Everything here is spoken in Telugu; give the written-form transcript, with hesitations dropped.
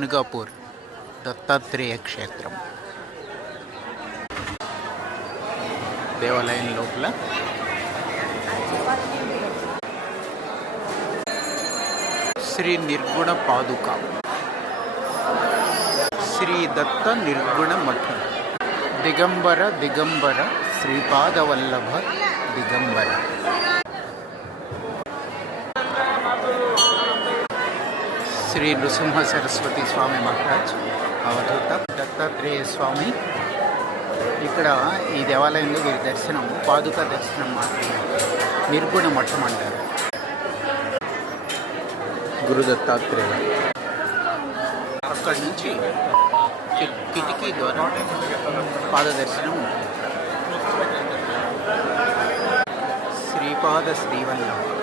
మునగాపూర్ దత్తాత్రేయ క్షేత్రం దేవాలయం లోపల శ్రీ నిర్గుణ పాదుక, శ్రీ దత్త నిర్గుణ మఠం, దిగంబర దిగంబర శ్రీపాదవల్లభ దిగంబర. శ్రీ నృసింహ సరస్వతి స్వామి మహారాజ్ అవధూత దత్తాత్రేయ స్వామి. ఇక్కడ ఈ దేవాలయంలో వీరి దర్శనం పాదుక దర్శనం మాత్రమే, నిర్గుణ మఠం అంటారు. గురు దత్తాత్రేయ అక్కడి నుంచి కిటికీ ద్వారా పాదదర్శనం ఉంటుంది. శ్రీపాద శ్రీవల్లభ